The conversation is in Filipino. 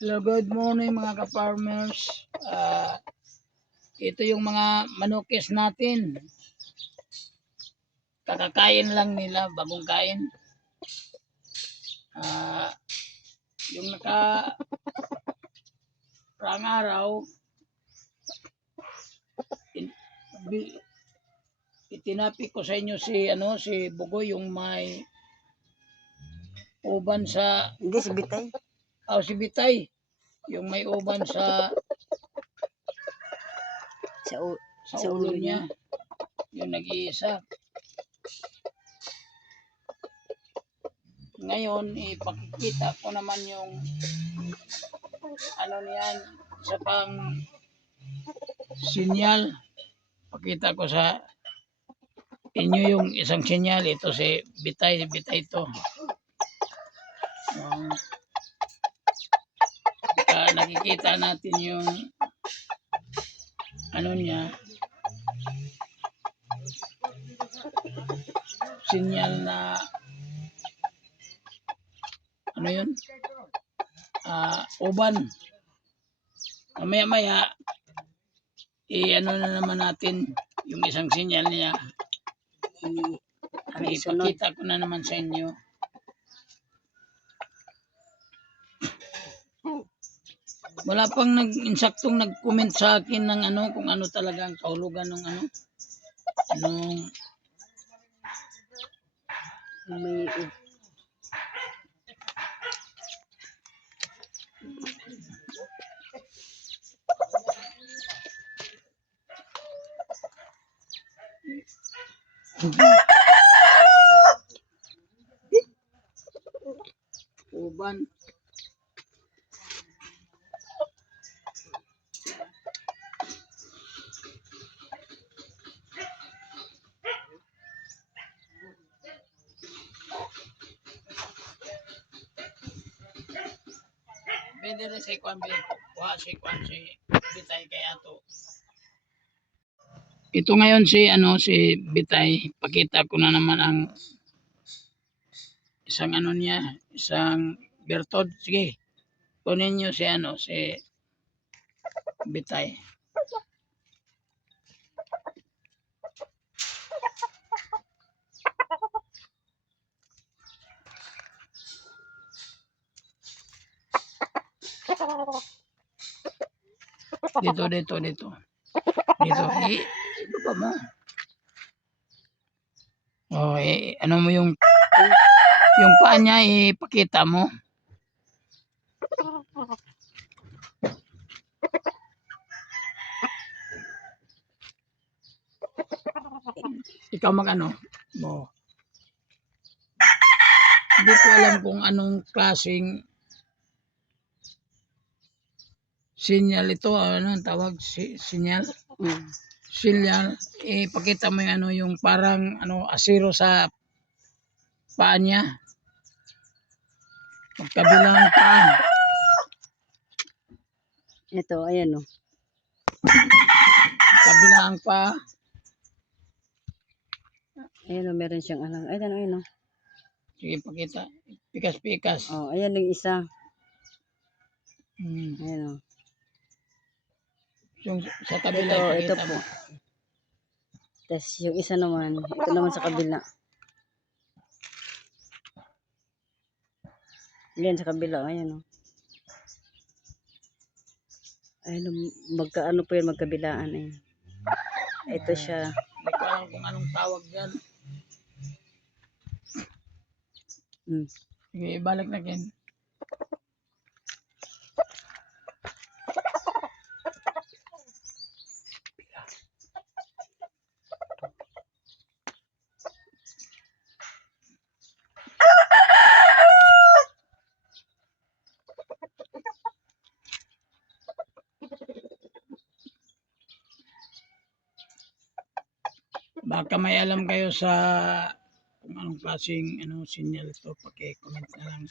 Hello, good morning mga ka-farmers. Ito yung mga manukis natin. Kakakain lang nila, bagong kain. Yung nakarang araw, itinapi ko sa inyo si Bugoy, yung may uban sa... Hindi, si Bitay. Si Bitay. Yung may uban sa ulo niya. Yung nag-iisa. Ngayon, ipakikita ko naman yung niyan, sa pang sinyal. Pakita ko sa inyo yung isang sinyal. Ito si Bitay ito. Nakikita natin yung niya, sinyal na yun, uban. Maya na naman natin yung isang sinyal niya. Ipakita ko na naman sa inyo. Wala pang insaktong nag-comment sa akin ng kung ano talaga ang kahulugan ng may uban. Pwede rin si Kwambi. Si Bitay kay ato. Ito ngayon si Bitay. Pakita ko na naman ang isang niya, isang bertod. Sige. Kunin niyo si Bitay. Dito. Dito. Baba mo. Ano mo yung paa niya, ipakita mo. Ikaw mo. Hindi ko alam kung anong klaseng sinyal ito. Ang tawag? Sinyal? Sinyal. Ipakita mo yung parang asiro sa paa niya. Magkabilang paa. Ito, ayan o. Kabilang paa. Ayan o, meron siyang alang. Ayan o. Sige, pakita. Pikas-pikas. Ayan yung isa. Ayan o. Yung sa kabila, ito po. Tapos yung isa naman, ito naman sa kabila. Ayan sa kabila, ayan o. Ayan o, magkaano po yan, magkabilaan. Ayan. Ito siya. Hindi ko alam kung anong tawag yan. Sige, ibalik na Ken. Baka may alam kayo sa kung anong klaseng sinyal ito, paki-comment na lang.